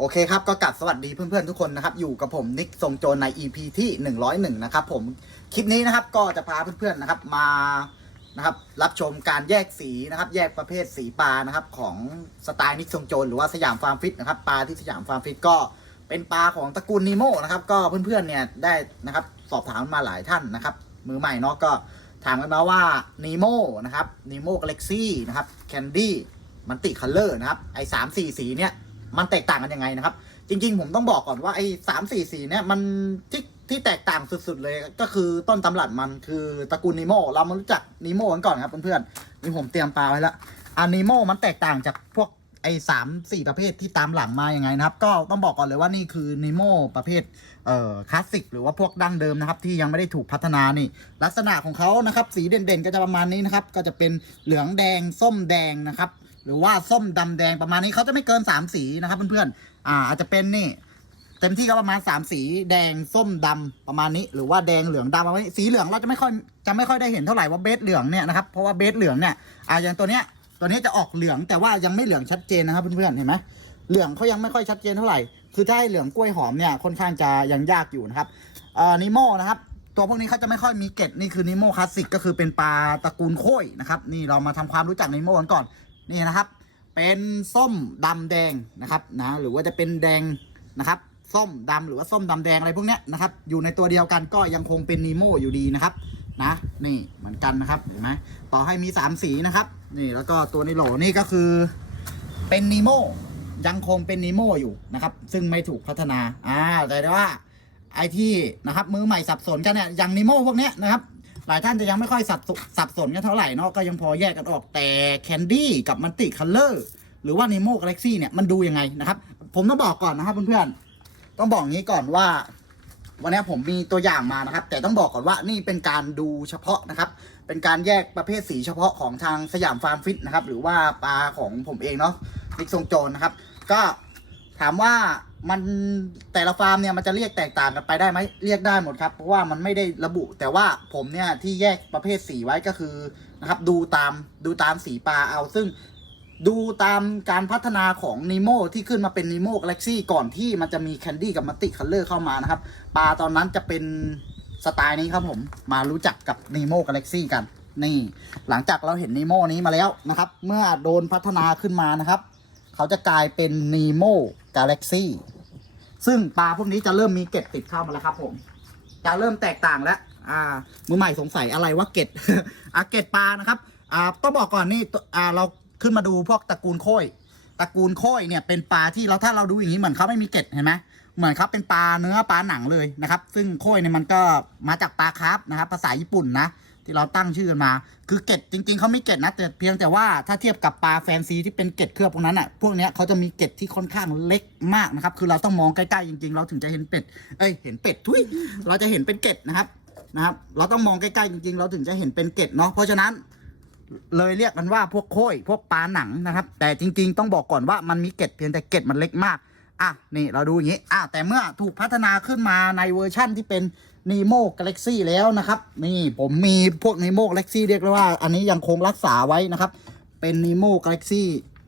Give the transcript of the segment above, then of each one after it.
โอเคครับ ก็กลับสวัสดีเพื่อนๆทุกคนนะครับ อยู่กับผมนิกทรงโจรใน EP ที่ 101 นะครับผม คลิปนี้นะครับก็จะพาเพื่อนๆนะครับมานะครับรับชมการแยกสีนะครับ แยกประเภทสีปลานะครับของสไตล์นิกทรงโจรหรือว่าสยามฟาร์มฟิตนะครับปลาที่สยามฟาร์มฟิตก็เป็นปลาของตระกูลนีโมนะครับก็เพื่อนๆเนี่ยได้นะครับสอบถามมาหลายท่านนะครับ มือใหม่เนาะก็ถามกันมาว่านีโมนะครับนีโมกาแล็กซี่นะครับแคนดี้มันติคัลเลอร์นะครับไอ้สามสี่สีเนี่ย มันแตกต่างกันยังไงนะครับ จริง ๆ ผมต้องบอกก่อนว่าไอ้สามสี่สีเนี่ยมันที่ที่แตกต่างสุดๆเลยก็คือต้นตำรับมันคือตระกูลนิโมเรามารู้จักนิโมกันก่อนครับเพื่อนๆนี่ผมเตรียมปลาไว้แล้วอันนิโมมันแตกต่างจากพวกไอ้สามสี่ประเภทที่ตามหลังมายังไงนะครับ ก็ต้องบอกก่อนเลยว่านี่คือนิโมประเภทเอ่อคลาสสิกหรือว่าพวกดั้งเดิมนะครับ ที่ยังไม่ได้ถูกพัฒนานี่ ลักษณะของเขานะครับ สีเด่นๆ ก็จะประมาณนี้นะครับ ก็จะเป็นเหลืองแดงส้มแดงนะครับ หรือว่าส้มดำแดงประมาณนี้เขาจะไม่เกิน3สีนะครับเพื่อนๆอ่าอาจจะเป็นนี่ เต็มที่ก็ประมาณ3สี แดงส้มดำประมาณนี้ หรือว่าแดงเหลืองดำประมาณนี้สีเหลืองเราจะไม่ค่อยจะไม่ค่อยได้เห็นเท่าไหร่ว่าเบสเหลืองเนี่ยนะครับเพราะว่าเบสเหลืองเนี่ยอ่าอย่างตัวเนี้ยตัวนี้จะออกเหลืองแต่ว่ายังไม่เหลืองชัดเจนนะครับเพื่อนๆเห็นไหมเหลืองเขายังไม่ค่อยชัดเจนเท่าไหร่คือถ้าให้เหลืองกล้วยหอมเนี่ยค่อนข้างจะยังยากอยู่นะครับอ่านิโมนะครับตัวพวกนี้เขาจะไม่ค่อยมีเกล็ดนี่คือนิโมคลาสสิกก็คือเป็นปลาตระกูลโค้ยนะครับนี่เรามาทำความรู้จักนิโมกันก่อน นี่นะครับ เป็นส้มดำแดงนะครับนะหรือว่าจะเป็นแดงนะครับส้มดำหรือว่าส้มดำแดงอะไรพวกเนี้ยนะครับอยู่ในตัวเดียวกันก็ยังคงเป็นนีโมอยู่ดีนะครับนะนี่เหมือนกันนะครับเห็นไหมต่อให้มีสามสีนะครับนี่แล้วก็ตัวในโหลนี่ก็คือเป็นนีโมยังคงเป็นนีโมอยู่นะครับซึ่งไม่ถูกพัฒนาอ่าแต่ว่าไอที่นะครับมือใหม่สับสนกันเนี่ยอย่างนิโมพวกเนี้ยนะครับ หลายท่านจะยังไม่ค่อยสับสสับสนกันเท่าไหร่เนาะก็ยังพอแยกกันออกแต่แคนดี้กับมันติคัลเลอร์หรือว่านิโมกาแล็กซี่เนี่ยมันดูยังไงนะครับ ผมต้องบอกก่อนนะครับเพื่อนๆต้องบอกงี้ก่อนว่า วันนี้ผมมีตัวอย่างมานะครับ แต่ต้องบอกก่อนว่านี่เป็นการดูเฉพาะนะครับ เป็นการแยกประเภทสีเฉพาะของทางสยามฟาร์มฟิตนะครับ หรือว่าปลาของผมเองเนาะนิกทรงโจรนะครับ ก็ ถามว่ามันแต่ละฟาร์มเนี่ยมันจะเรียกแตกต่างกันไปได้ไหมเรียกได้หมดครับ เพราะว่ามันไม่ได้ระบุ แต่ว่าผมเนี่ยที่แยกประเภทสีไว้ก็คือนะครับดูตามดูตามสีปลาเอาซึ่งดูตามการพัฒนาของนีโมที่ขึ้นมาเป็นนีโมกาแล็กซี่ก่อนที่มันจะมีแคนดี้กับมัตติคัลเลอร์เข้ามานะครับ ปลาตอนนั้นจะเป็นสไตล์นี้ครับผมมารู้จักกับนีโมกาแล็กซี่กัน นี่ หลังจากเราเห็นนีโมนี้มาแล้วนะครับ เมื่อโดนพัฒนาขึ้นมานะครับ เขาจะกลายเป็นนีโม กาแล็กซี่ซึ่งปลาพวกนี้จะเริ่มมีเกล็ดติดเข้ามาแล้วครับ ผม จะเริ่มแตกต่างแล้ว อ่า มือใหม่สงสัยอะไรว่าเกล็ดอ่าเกล็ดปลานะครับ อ่าต้องบอกก่อนนี่อ่าเราขึ้นมาดูพวกตระกูลโค้ยตระกูลโค้ยเนี่ยเป็นปลาที่เราถ้าเราดูอย่างนี้เหมือนเขาไม่มีเกล็ดเห็นไหมเหมือนเขาเป็นปลาเนื้อปลาหนังเลยนะครับ ซึ่งโค้ยเนี่ยมันก็มาจากปลาคาร์ฟนะครับ ภาษาญี่ปุ่นนะ ที่เราตั้งชื่อกันมา คือเกล็ดจริง ๆเขาไม่เกล็ดนะแต่เพียงแต่ว่าถ้าเทียบกับปลาแฟนซีที่เป็นเกล็ดเคลือบพวกนั้นอะพวกเนี้ยเขาจะมีเกล็ดที่ค่อนข้างเล็กมากนะครับ คือเราต้องมองใกล้ๆจริง ๆ เราถึงจะเห็นเป็ดเอ้ยเห็นเป็ดทุยเราจะเห็นเป็นเกล็ดนะครับนะครับ เราต้องมองใกล้ๆจริง ๆ เราถึงจะเห็นเป็นเกล็ดเนาะเพราะฉะนั้นเลยเรียกกันว่าพวกโค้ยพวกปลาหนังนะครับ แต่จริง ๆ ต้องบอกก่อนว่ามันมีเกล็ดเพียงแต่เกล็ดมันเล็กมากอะนี่เราดูอย่างนี้อะแต่เมื่อถูกพัฒนาขึ้นมาในเวอร์ชั่นที่เป็น Nemo Galaxy แล้วนะครับ นี่ผมมีพวก Nemo Galaxy เรียกได้ว่า อันนี้ยังคงรักษาไว้นะครับ เป็น Nemo Galaxy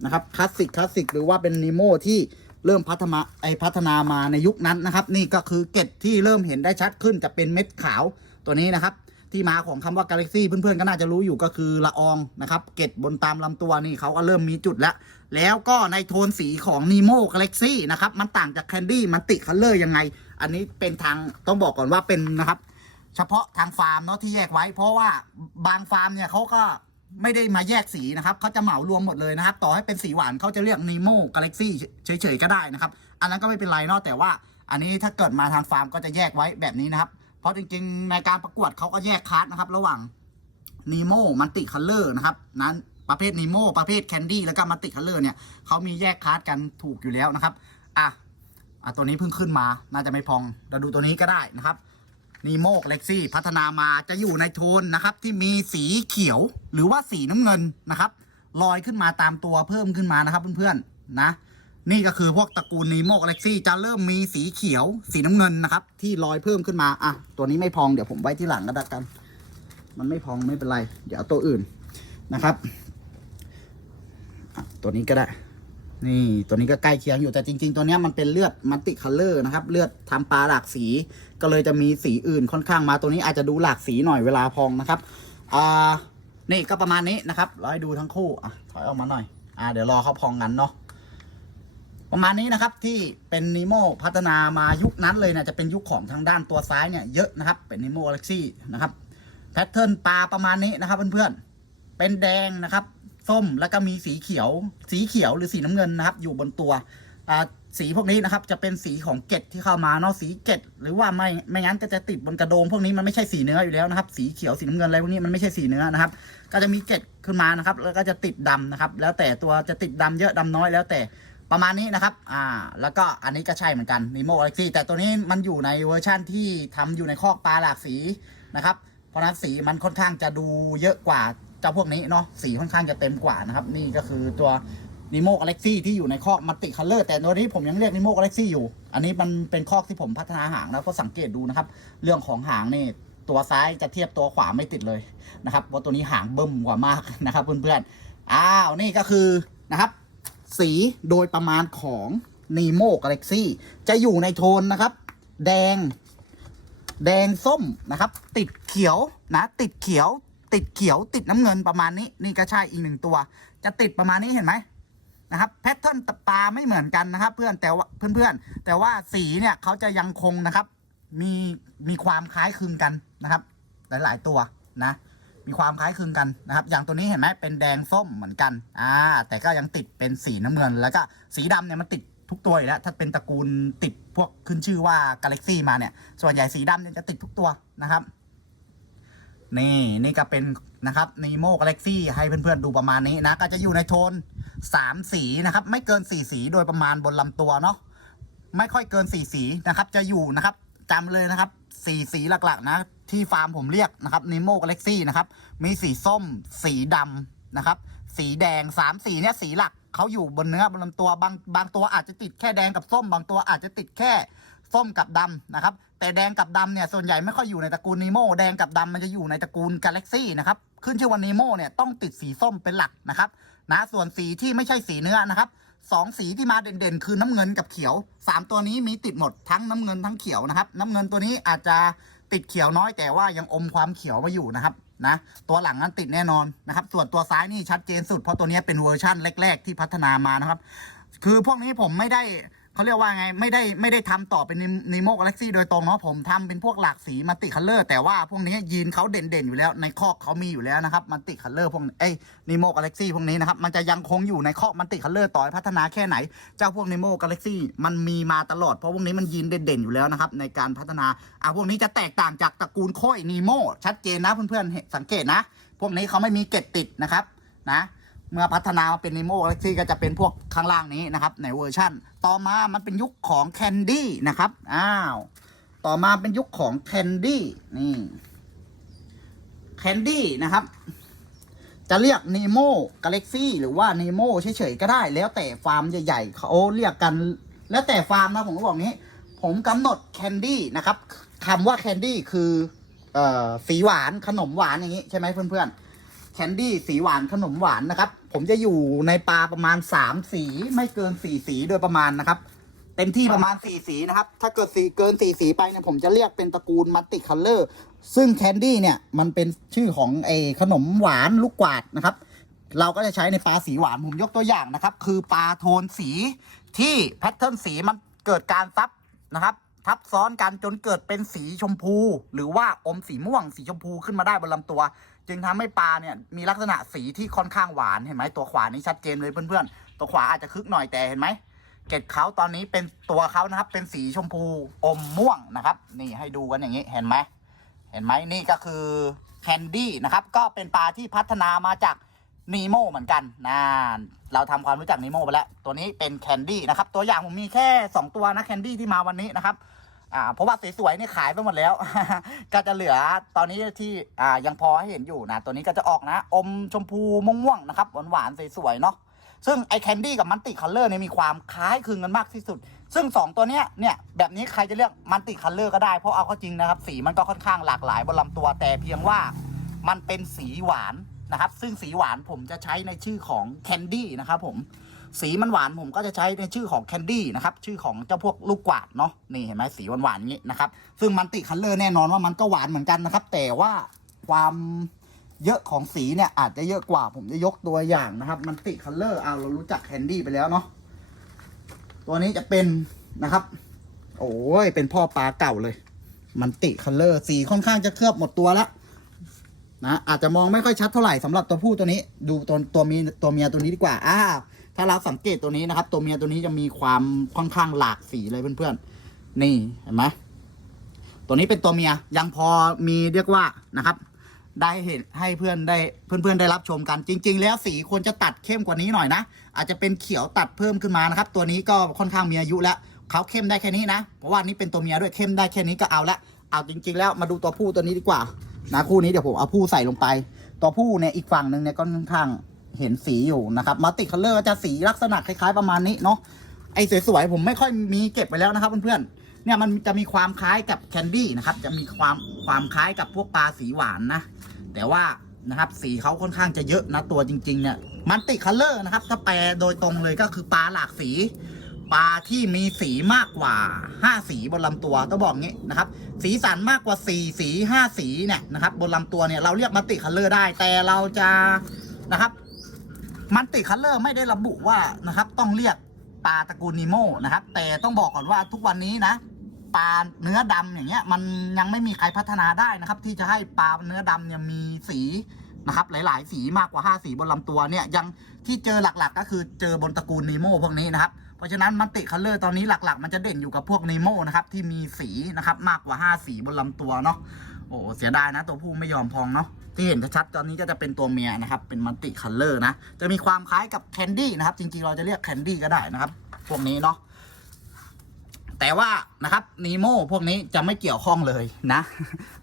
นะครับคลาสสิกคลาสสิกหรือว่าเป็น Nemo ที่เริ่มพัฒนาไอพัฒนามาในยุคนั้นนะครับ นี่ก็คือเกล็ดที่เริ่มเห็นได้ชัดขึ้นจะเป็นเม็ดขาวตัวนี้นะครับ ที่มาของคำว่า Galaxy เพื่อนๆก็น่าจะรู้อยู่ก็คือละอองนะครับเกล็ดบนตามลำตัวนี่เขาก็เริ่มมีจุดแล้ว แล้วก็ในโทนสีของ Nemo Galaxy นะครับมันต่างจาก Candy มันติคัลเลอร์ยังไง อันนี้เป็นทางต้องบอกก่อนว่าเป็นนะครับ เฉพาะทางฟาร์มเนาะที่แยกไว้ เพราะว่าบางฟาร์มเนี่ยเขาก็ไม่ได้มาแยกสีนะครับเขาจะเหมารวมหมดเลยนะครับ ต่อให้เป็นสีหวานเขาจะเรียก Nemo Galaxy เฉยๆก็ได้นะครับ อันนั้นก็ไม่เป็นไรเนาะแต่ว่า อันนี้ถ้าเกิดมาทางฟาร์มก็จะแยกไว้แบบนี้นะครับ เพราะจริงๆในการประกวดเขาก็แยกคลาสนะครับ ระหว่างนีโมมันติคัลเลอร์นะครับนั้นประเภทนีโมประเภทแคนดี้แล้วก็มันติคัลเลอร์เนี่ยเขามีแยกคลาสกันถูกอยู่แล้วนะครับอะ อะตัวนี้เพิ่งขึ้นมา น่าจะไม่พองเราดูตัวนี้ก็ได้นะครับนีโมกเล็กซี่พัฒนามาจะอยู่ในโทนนะครับ ที่มีสีเขียวหรือว่าสีน้ำเงินนะครับลอยขึ้นมาตามตัวเพิ่มขึ้นมานะครับเพื่อนๆนะนี่ก็คือพวกตระกูลนีโมกเล็กซี่จะเริ่มมีสีเขียว สีน้ำเงินนะครับ ที่ลอยเพิ่มขึ้นมาอะตัวนี้ไม่พองเดี๋ยวผมไว้ที่หลังก็ได้กัน มันไม่พองไม่เป็นไร เดี๋ยวเอาตัวอื่นนะครับอะตัวนี้ก็ได้ นี่ตัวนี้ก็ใกล้เคียงอยู่แต่จริง ๆ ตัวนี้มันเป็นเลือดมัลติคัลเลอร์นะครับ เลือดทำปลาหลากสี ก็เลยจะมีสีอื่นค่อนข้างมาตัวนี้อาจจะดูหลากสีหน่อยเวลาพองนะครับอ่านี่ก็ประมาณนี้นะครับเราให้ดูทั้งคู่อะถอยออกมาหน่อยอ่าเดี๋ยวรอเขาพองกันเนาะประมาณนี้นะครับที่เป็นนิโมพัฒนามายุคนั้นเลยเนี่ยจะเป็นยุคของทางด้านตัวซ้ายเนี่ยเยอะนะครับเป็นนิโมอเล็กซี่นะครับแพทเทิร์นปลาประมาณนี้นะครับเพื่อนๆเป็นแดงนะครับ ส้มแล้วก็มีสีเขียว สีเขียวหรือสีน้ำเงินนะครับ อยู่บนตัวสีพวกนี้นะครับ จะเป็นสีของเกล็ดที่เข้ามาเนาะสีเกล็ดหรือว่าไม่ไม่งั้นก็จะติดบนกระโดงพวกนี้มันไม่ใช่สีเนื้ออยู่แล้วนะครับ สีเขียวสีน้ำเงินอะไรพวกนี้มันไม่ใช่สีเนื้อนะครับ ก็จะมีเกล็ดขึ้นมานะครับ แล้วก็จะติดดำนะครับ แล้วแต่ตัวจะติดดำเยอะดำน้อยแล้วแต่ประมาณนี้นะครับ อ่า แล้วก็อันนี้ก็ใช่เหมือนกันนิโมอเล็กซี่แต่ตัวนี้มันอยู่ในเวอร์ชั่นที่ทำอยู่ในคอกปลาหลากสีนะครับ เพราะนั้นสีมันค่อนข้างจะดูเยอะกว่า เจ้าพวกนี้เนาะสีค่อนข้างจะเต็มกว่านะครับ นี่ก็คือตัวนิโมกาแล็กซี่ที่อยู่ในคอกมัลติคัลเลอร์แต่ตัวนี้ผมยังเรียกนิโมกาแล็กซี่อยู่ อันนี้มันเป็นคอกที่ผมพัฒนาหางแล้วก็สังเกตดูนะครับ เรื่องของหางนี่ตัวซ้ายจะเทียบตัวขวาไม่ติดเลยนะครับว่าตัวนี้หางเบิ่มกว่ามากนะครับเพื่อนๆอ้าวนี่ก็คือนะครับ สีโดยประมาณของนีโมกาแล็กซี่จะอยู่ในโทนนะครับ แดง แดงส้มนะครับ ติดเขียวนะ ติดเขียว ติดเขียวติดน้ำเงินประมาณนี้นี่ก็ใช่อีกหนึ่งตัว จะติดประมาณนี้เห็นไหมนะครับแพทเทิร์นปลาไม่เหมือนกันนะครับ เพื่อนแต่ว่าเพื่อนๆ แต่ว่าสีเนี่ยเขาจะยังคงนะครับ มีมีความคล้ายคลึงกันนะครับ หลาย ๆ ตัวนะ มีความคล้ายคลึงกันนะครับ อย่างตัวนี้เห็นไหมเป็นแดงส้มเหมือนกันอ่าแต่ก็ยังติดเป็นสีน้ำเงิน แล้วก็สีดำเนี่ยมันติดทุกตัวอยู่แล้วถ้าเป็นตระกูลติดพวกขึ้นชื่อว่ากาแล็กซี่มาเนี่ยส่วนใหญ่สีดำเนี่ยจะติดทุกตัวนะครับ นี่นี่ก็เป็นนะครับนีโมกาแล็กซี่ให้เพื่อนๆดูประมาณนี้นะ ก็จะอยู่ในโทนสามสีนะครับ ไม่เกินสี่สีโดยประมาณบนลำตัวเนาะไม่ค่อยเกินสี่สีนะครับ จะอยู่นะครับจำเลยนะครับสี่สีหลักๆนะ ที่ฟาร์มผมเรียกนะครับนีโมกาแล็กซี่นะครับ มีสีส้ม สีดำนะครับ สีแดงสามสีเนี่ยสีหลักเขาอยู่บนเนื้อบนลำตัวบางบางตัวอาจจะติดแค่แดงกับส้ม บางตัวอาจจะติดแค่ ส้มกับดำนะครับ แต่แดงกับดำเนี่ยส่วนใหญ่ไม่ค่อยอยู่ในตระกูลนีโมแดงกับดำมันจะอยู่ในตระกูลกาแล็กซี่นะครับขึ้นชื่อว่านีโมเนี่ยต้องติดสีส้มเป็นหลักนะครับนะส่วนสีที่ไม่ใช่สีเนื้อนะครับสองสีที่มาเด่นๆ คือน้ำเงินกับเขียวสามตัวนี้มีติดหมดทั้งน้ำเงินทั้งเขียวนะครับ น้ำเงินตัวนี้อาจจะติดเขียวน้อยแต่ว่ายังอมความเขียวมาอยู่นะครับนะตัวหลังนั้นติดแน่นอนนะครับ ส่วนตัวซ้ายนี่ชัดเจนสุดเพราะตัวนี้เป็นเวอร์ชั่นแรก ๆ ที่พัฒนามานะครับ คือพวกนี้ผมไม่ได้ เขาเรียกว่าไงไม่ได้ไม่ได้ทำต่อเป็นนิโมกาแล็กซี่โดยตรงเนาะผมทำเป็นพวกหลากสีมัลติคัลเลอร์แต่ว่าพวกนี้ยีนเขาเด่นๆอยู่แล้วในคอกเขามีอยู่แล้วนะครับมัลติคัลเลอร์พวกเอ้นิโมกาแล็กซี่พวกนี้นะครับมันจะยังคงอยู่ในคอกมัลติคัลเลอร์ต่อพัฒนาแค่ไหน เจ้าพวกนิโมกาแล็กซี่มันมีมาตลอดเพราะพวกนี้มันยีนเด่นๆอยู่แล้วนะครับในการพัฒนาอะพวกนี้จะแตกต่างจากตระกูลค่อยนีโมชัดเจนนะเพื่อนๆเห็นสังเกตนะ พวกนี้เขาไม่มีเกล็ดติดนะครับนะ เมื่อพัฒนามาเป็นนิโมกาแล็กซี่ก็จะเป็นพวกข้างล่างนี้นะครับในเวอร์ชั่น ต่อมามันเป็นยุคของแคนดี้นะครับอ้าวต่อมาเป็นยุคของแคนดี้นี่แคนดี้นะครับ จะเรียกนีโมกาแล็กซี่หรือว่านีโมเฉยๆก็ได้ แล้วแต่ฟาร์มใหญ่ๆเขาเรียกกัน แล้วแต่ฟาร์มนะผมก็บอกงี้ ผมกำหนดแคนดี้นะครับคำว่าแคนดี้คือเอ่อสีหวานขนมหวานอย่างนี้ใช่ไหมเพื่อนๆแคนดี้สีหวานขนมหวานนะครับ ผมจะอยู่ในปลาประมาณสามสีไม่เกินสี่สีโดยประมาณนะครับ เต็มที่ประมาณสี่สีนะครับ ถ้าเกิดสีเกินสี่สีไปเนี่ยผมจะเรียกเป็นตระกูลมัลติคัลเลอร์ซึ่งแคนดี้เนี่ยมันเป็นชื่อของไอขนมหวานลูกกวาดนะครับ เราก็จะใช้ในปลาสีหวานผมยกตัวอย่างนะครับ คือปลาโทนสีที่แพทเทิร์นสีมันเกิดการซับนะครับทับซ้อนกันจนเกิดเป็นสีชมพู หรือว่าอมสีม่วงสีชมพูขึ้นมาได้บนลำตัว จึงทำให้ปลาเนี่ยมีลักษณะสีที่ค่อนข้างหวานเห็นไหมตัวขวานี่ชัดเจนเลยเพื่อนๆ ตัวขวาอาจจะคึกหน่อยแต่เห็นไหมเกล็ดเขาตอนนี้เป็นตัวเขานะครับ เป็นสีชมพูอมม่วงนะครับ นี่ให้ดูกันอย่างนี้เห็นไหมเห็นไหมนี่ก็คือแคนดี้นะครับ ก็เป็นปลาที่พัฒนามาจากนีโมเหมือนกันนะเราทำความรู้จักนีโมไปแล้ว ตัวนี้เป็นแคนดี้นะครับ ตัวอย่างผมมีแค่ 2 ตัวนะแคนดี้ที่มาวันนี้นะครับ อ่าเพราะว่าสวยๆนี่ขายไปหมดแล้ว ก็จะเหลือตอนนี้ที่อ่ายังพอให้เห็นอยู่นะ ตัวนี้ก็จะออกนะ อมชมพูม่วงๆนะครับหวานๆสวยๆเนาะซึ่งไอแคนดี้กับมันติคัลเลอร์เนี่ยมีความคล้ายคลึงกันมากที่สุด ซึ่ง 2 ตัวเนี้ยเนี่ยแบบนี้ใครจะเรียกมันติคัลเลอร์ก็ได้เพราะเอาเข้าจริงนะครับ สีมันก็ค่อนข้างหลากหลายบนลำตัวแต่เพียงว่ามันเป็นสีหวานนะครับ ซึ่งสีหวานผมจะใช้ในชื่อของแคนดี้นะครับผม สีมันหวานผมก็จะใช้ในชื่อของแคนดี้นะครับ ชื่อของเจ้าพวกลูกกวาดเนาะนี่เห็นไหมสีหวานๆอย่างนี้นะครับ ซึ่งมันติคัลเลอร์แน่นอนว่ามันก็หวานเหมือนกันนะครับ แต่ว่าความเยอะของสีเนี่ยอาจจะเยอะกว่าผมจะยกตัวอย่างนะครับ มันติคัลเลอร์อ่าเรารู้จักแคนดี้ไปแล้วเนาะตัวนี้จะเป็นนะครับ โอ้ยเป็นพ่อปลาเก่าเลย มันติคัลเลอร์สีค่อนข้างจะเคลือบหมดตัวแล้วนะอาจจะมองไม่ค่อยชัดเท่าไหร่สำหรับตัวผู้ตัวนี้ ดูตัวตัวมีตัวเมียตัวนี้ดีกว่าอ้าว ถ้าเราสังเกตตัวนี้นะครับ ตัวเมียตัวนี้จะมีความค่อนข้างหลากสีเลยเพื่อนๆ นี่เห็นไหมตัวนี้เป็นตัวเมียยังพอมีเรียกว่านะครับ ได้เห็นให้เพื่อนได้เพื่อนๆได้รับชมกัน จริง ๆ แล้วสีควรจะตัดเข้มกว่านี้หน่อยนะ อาจจะเป็นเขียวตัดเพิ่มขึ้นมานะครับ ตัวนี้ก็ค่อนข้างมีอายุแล้วเขาเข้มได้แค่นี้นะ เพราะว่านี่เป็นตัวเมียด้วยเข้มได้แค่นี้ก็เอาละเอาจริง ๆ แล้วมาดูตัวผู้ตัวนี้ดีกว่านะคู่นี้เดี๋ยวผมเอาผู้ใส่ลงไป ตัวผู้เนี่ยอีกฝั่งหนึ่งเนี่ยก็ค่อนข้าง เห็นสีอยู่นะครับมัลติคัลเลอร์จะสีลักษณะคล้ายๆประมาณนี้เนาะไอ้สวยๆผมไม่ค่อยมีเก็บไปแล้วนะครับเพื่อนๆเนี่ยมันจะมีความคล้ายกับแคนดี้นะครับ จะมีความความคล้ายกับพวกปลาสีหวานนะ แต่ว่านะครับสีเขาค่อนข้างจะเยอะนะตัวจริงๆเนี่ยมันติคัลเลอร์นะครับ ถ้าแปลโดยตรงเลยก็คือปลาหลากสีปลาที่มีสีมากกว่า 5 สีบนลำตัวต้องบอกงี้นะครับ สีสันมากกว่า 4 สี 5 สีเนี่ยนะครับ บนลำตัวเนี่ยเราเรียกมันติคัลเลอร์ได้แต่เราจะนะครับ มันติคัลเลอร์ไม่ได้ระบุว่านะครับ ต้องเรียกปลาตระกูลนีโมนะครับ แต่ต้องบอกก่อนว่าทุกวันนี้นะปลาเนื้อดำอย่างเงี้ย มันยังไม่มีใครพัฒนาได้นะครับ ที่จะให้ปลาเนื้อดำเนี่ยมีสีนะครับ หลาย ๆ สีมากกว่า 5 สีบนลำตัวเนี่ยยังที่เจอหลัก ๆ ก็คือเจอบนตระกูลนีโมพวกนี้นะครับ เพราะฉะนั้นมันติคัลเลอร์ตอนนี้หลัก ๆ มันจะเด่นอยู่กับพวกนีโมนะครับที่มีสีนะครับมากกว่า 5 สีบนลำตัวเนาะ โอ้เสียดายนะ ตัวผู้ไม่ยอมพองเนาะที่เห็นชัดๆตอนนี้ก็จะเป็นตัวเมียนะครับ เป็นมันติคัลเลอร์นะ จะมีความคล้ายกับแคนดี้นะครับ จริงๆ เราจะเรียกแคนดี้ก็ได้นะครับ พวกนี้เนาะแต่ว่านะครับนีโมพวกนี้จะไม่เกี่ยวข้องเลยนะ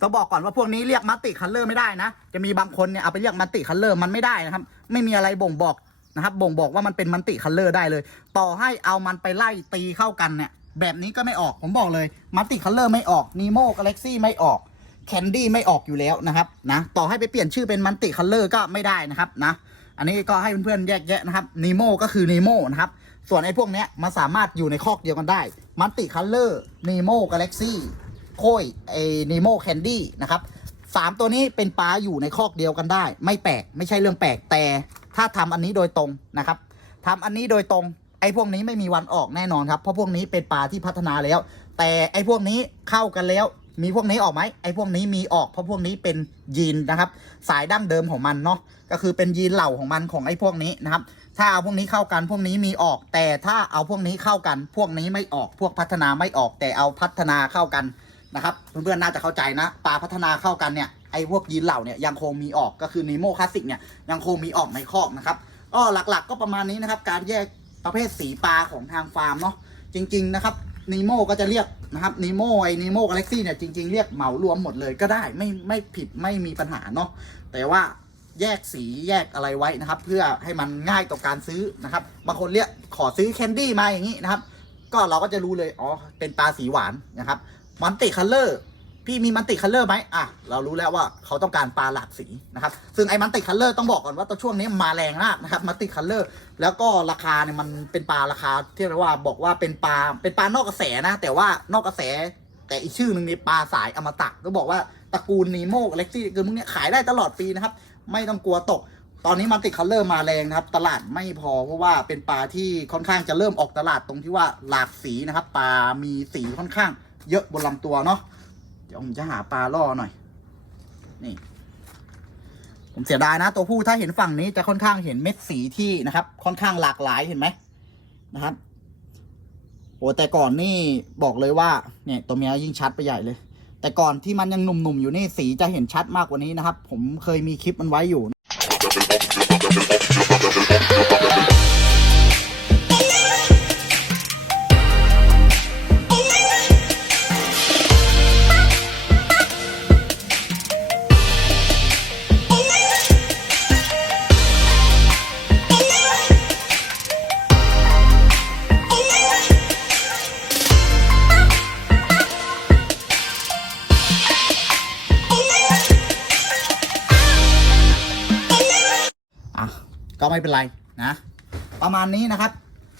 ต้องบอกก่อนว่าพวกนี้เรียกมัตติคัลเลอร์ไม่ได้นะ จะมีบางคนเนี่ยเอาไปเรียกมัตติคัลเลอร์มันไม่ได้นะครับ ไม่มีอะไรบ่งบอกนะครับ บ่งบอกว่ามันเป็นมัตติคัลเลอร์ได้เลย ต่อให้เอามันไปไล่ตีเข้ากันเนี่ย แบบนี้ก็ไม่ออกผมบอกเลยมัตติคัลเลอร์ไม่ออกนีโมกาแล็กซี่ไม่ออก แคนดี้ไม่ออกอยู่แล้วนะครับนะต่อให้ไปเปลี่ยนชื่อเป็นมัตติคัลเลอร์ก็ไม่ได้นะครับนะอันนี้ก็ให้เพื่อนๆแยกแยะนะครับนีโมก็คือนีโมนะครับส่วนไอ้พวกเนี้ยมันสามารถอยู่ในคอกเดียวกันได้มันติคัลเลอร์นีโมกาแล็กซี่โค้ยไอ้นีโมแคนดี้นะครับสามตัวนี้เป็นปลาอยู่ในคอกเดียวกันได้ ไม่แปลกไม่ใช่เรื่องแปลกแต่ถ้าทำอันนี้โดยตรงนะครับทำอันนี้โดยตรงไอ้พวกนี้ไม่มีวันออกแน่นอนครับ เพราะพวกนี้เป็นปลาที่พัฒนาแล้ว แต่ไอ้พวกนี้เข้ากันแล้ว มีพวกนี้ออกไหมไอ้พวกนี้มีออกเพราะพวกนี้เป็นยีนนะครับ สายดั้งเดิมของมันเนาะก็คือเป็นยีนเหล่าของมันของไอ้พวกนี้นะครับ ถ้าเอาพวกนี้เข้ากันพวกนี้มีออก แต่ถ้าเอาพวกนี้เข้ากัน พวกนี้ไม่ออกพวกพัฒนาไม่ออก แต่เอาพัฒนาเข้ากันนะครับเพื่อนๆน่าจะเข้าใจนะปลาพัฒนาเข้ากันเนี่ยไอ้พวกยีนเหล่าเนี่ยยังคงมีออกก็คือนีโมคลาสสิกเนี่ยยังคงมีออกในคอกนะครับก็หลักๆก็ประมาณนี้นะครับ การแยกประเภทสีปลาของทางฟาร์มเนาะจริง ๆ นะครับ นีโมก็จะเรียกนะครับนีโมไอ้นีโมกาแล็กซี่เนี่ยจริง ๆ เรียกเหมารวมหมดเลยก็ได้ไม่ไม่ผิดไม่มีปัญหาเนาะแต่ว่าแยกสีแยกอะไรไว้นะครับ เพื่อให้มันง่ายต่อการซื้อนะครับ บางคนเรียกขอซื้อแคนดี้มาอย่างนี้นะครับ ก็เราก็จะรู้เลยอ๋อเป็นปลาสีหวานนะครับมันติคัลเลอร์ พี่มีมันติคัลเลอร์ไหมอะ เรารู้แล้วว่าเขาต้องการปลาหลากสีนะครับ ซึ่งไอ้มันติคัลเลอร์ต้องบอกก่อนว่าตัวช่วงนี้มาแรงมากนะครับมันติคัลเลอร์แล้วก็ราคาเนี่ยมันเป็นปลาราคาที่เรียกว่าบอกว่าเป็นปลาเป็นปลานอกกระแสนะ แต่ว่านอกกระแส แต่อีกชื่อหนึ่งนี่ปลาสายอมตะก็บอกว่าตระกูลนีโมกเล็กซี่คือมึงเนี่ยขายได้ตลอดปีนะครับ ไม่ต้องกลัวตก ตอนนี้มันติคัลเลอร์มาแรงนะครับ ตลาดไม่พอเพราะว่าเป็นปลาที่ค่อนข้างจะเริ่มออกตลาดตรงที่ว่าหลากสีนะครับปลามีสีค่อนข้าง เยอะบนลำตัวเนาะ ยวผมจะหาปลาล่อหน่อย นี่ ผมเสียดายนะตัวผู้ถ้าเห็นฝั่งนี้จะค่อนข้างเห็นเม็ดสีที่นะครับ ค่อนข้างหลากหลายเห็นไหมนะครับโอ้แต่ก่อนนี่บอกเลยว่าเนี่ยตัวเมียยิ่งชัดไปใหญ่เลย แต่ก่อนที่มันยังหนุ่มๆอยู่นี่สีจะเห็นชัดมากกว่านี้นะครับ ผมเคยมีคลิปมันไว้อยู่ ก็ไม่เป็นไรนะ ประมาณนี้นะครับ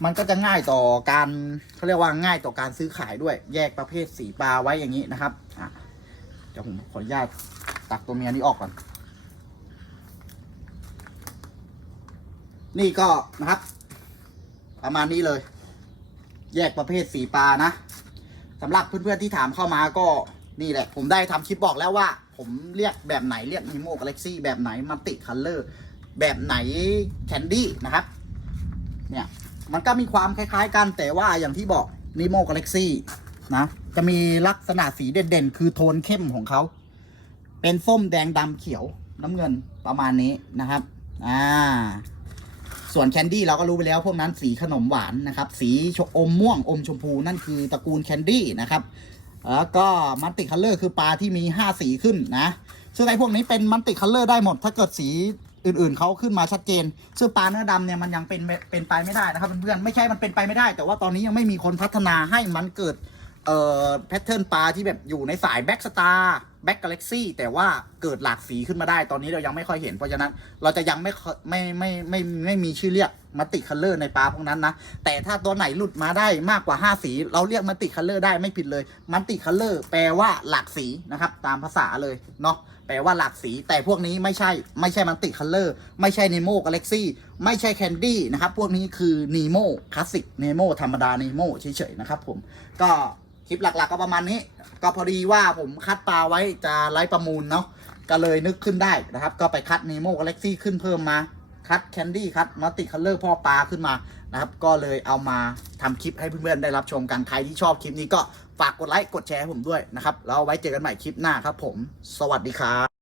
มันก็จะง่ายต่อการเขาเรียกว่าง่ายต่อการซื้อขายด้วย แยกประเภทสีปลาไว้อย่างนี้นะครับอะเดี๋ยวผมขออนุญาตตักตัวเมียนี้ออกก่อน นี่ก็นะครับ ประมาณนี้เลย แยกประเภทสีปลานะสำหรับเพื่อนๆที่ถามเข้ามาก็นี่แหละ ผมได้ทำคลิปบอกแล้วว่า ผมเรียกแบบไหนเรียกนิโมกาแล็กซี่แบบไหนมัลติคัลเลอร์ แบบไหนแคนดี้นะครับ เนี่ย มันก็มีความคล้าย ๆ กันแต่ว่าอย่างที่บอกนิโมกาแล็กซี่นะ จะมีลักษณะสีเด่นๆ คือโทนเข้มของเขา เป็นส้มแดงดำเขียวน้ำเงินประมาณนี้นะครับ อ่า ส่วนแคนดี้เราก็รู้ไปแล้วพวกนั้นสีขนมหวานนะครับ สีชอมม่วงอมชมพูนั่นคือตระกูลแคนดี้นะครับ แล้วก็มัลติคัลเลอร์คือปลาที่มี 5 สีขึ้นนะซึ่งไอ้พวกนี้เป็นมัลติคัลเลอร์ได้หมด ถ้าเกิดสี อื่นๆเขาขึ้นมาชัดเจน ซึ่งปลาเนื้อดำเนี่ยมันยังเป็นเป็นไปไม่ได้นะครับเพื่อนๆไม่ใช่มันเป็นไปไม่ได้ แต่ว่าตอนนี้ยังไม่มีคนพัฒนาให้มันเกิดเอ่อแพทเทิร์นปลาที่แบบอยู่ในสายแบ็กสตาร์ แบ็กกาแล็กซี่แต่ว่าเกิดหลากสีขึ้นมาได้ตอนนี้เรายังไม่ค่อยเห็น เพราะฉะนั้นเราจะยังไม่ไม่ไม่ไม่ไม่ไม่มีชื่อเรียกมัลติคัลเลอร์ในปลาพวกนั้นนะ แต่ถ้าตัวไหนหลุดมาได้มากกว่า 5 สี เราเรียกมัลติคัลเลอร์ได้ไม่ผิดเลยมัลติคัลเลอร์แปลว่าหลากสีนะครับ ตามภาษาเลยเนาะแปลว่าหลากสี แต่พวกนี้ไม่ใช่ไม่ใช่มัลติคัลเลอร์ไม่ใช่เนโมกาแล็กซี่ไม่ใช่แคนดี้นะครับ พวกนี้คือนีโมคลาสสิกเนโมธรรมดาเนโมเฉยๆนะครับผมก็ คลิปหลักๆก็ประมาณนี้ ก็พอดีว่าผมคัดปลาไว้จะไลฟ์ประมูลเนาะก็เลยนึกขึ้นได้นะครับ ก็ไปคัดนีโมกาแล็กซี่ขึ้นเพิ่มมาคัดแคนดี้คัดมัตติคัลเลอร์พ่อปลาขึ้นมานะครับ ก็เลยเอามาทำคลิปให้เพื่อนๆได้รับชมกันใครที่ชอบคลิปนี้ก็ฝากกดไลค์กดแชร์ให้ผมด้วยนะครับแล้วไว้เจอกันใหม่คลิปหน้าครับผม สวัสดีครับ